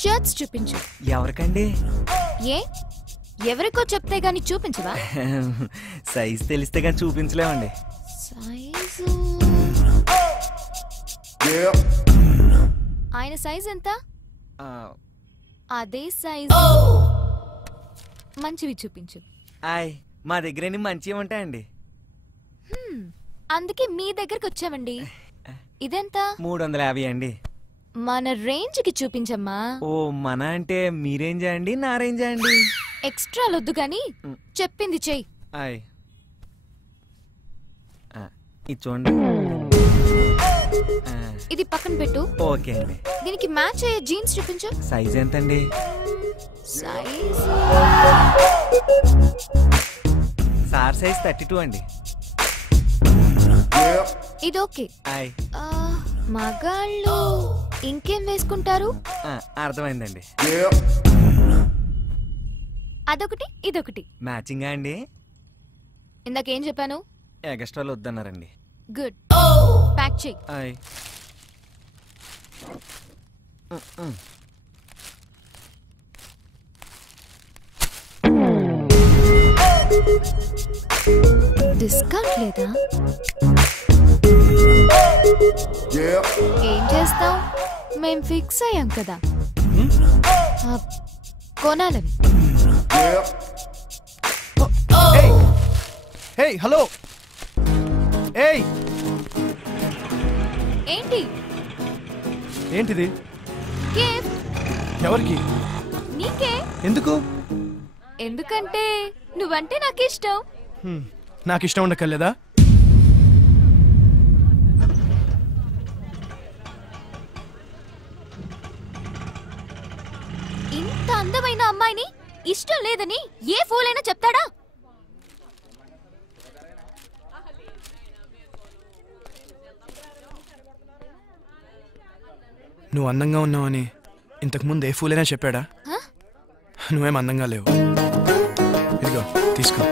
Shirts చూపించు. ఎవరికండి? ఏ ఎవరికో చెప్తే గాని చూపించవా? సైజ్ తెలిస్తే గాని చూపించలేమండి. సైజు ఆయన సైజ్ ఎంత? అదే సైజు మంచివి చూపించు. మా దగ్గర మంచివి ఉంటాయండి. అందుకే మీ దగ్గరకు వచ్చామండి. ఇదెంత? 350 అండి. మన రేంజ్ కి చూపించమ్మా. ఓ మన అంటే మీ రేంజా అండి నా రేంజా అండి? ఎక్స్ట్రా లొద్దు గాని చెప్పింది చెయ్యి. ఇది చూడండి. ఇది పక్కన పెట్టు. ఓకే అండి. దీనికి మ్యాచ్ అయ్యే జీన్స్ చూపించు. సైజ్ ఎంతండి? సైజ్ సార్ సైజ్ 32 అండి. ఇది ఓకే. మగాళ్ళు ఇంకేం వేసుకుంటారు? అర్థమైందండి. అదొకటి ఇదొకటి మ్యాచింగా అండి? ఇందాకేం చెప్పాను? ఎగస్ట్రాలు వద్దన్నారండి. గుడ్, ప్యాక్ చెయ్యి. డిస్కౌంట్ లేదా? ఏం చేస్తాం, మేం ఫిక్స్ అయ్యాం కదా కొనాలని. హలో. ఏంటి? ఏంటిది? గిఫ్ట్. ఎవరికి? నీకే. ఎందుకు? ఎందుకంటే నువ్వంటే నాకు ఇష్టం. నాకు ఇష్టం ఉండకలేదా? ఇంత అందమైన అమ్మాయిని ఇష్టం లేదని ఏ ఫూలైనా చెప్తాడా? నువ్వు అందంగా ఉన్నావని ఇంతకుముందు ఏ ఫూలైనా చెప్పాడా? నువ్వేం అందంగా లేవు. ఇదిగో తీసుకో.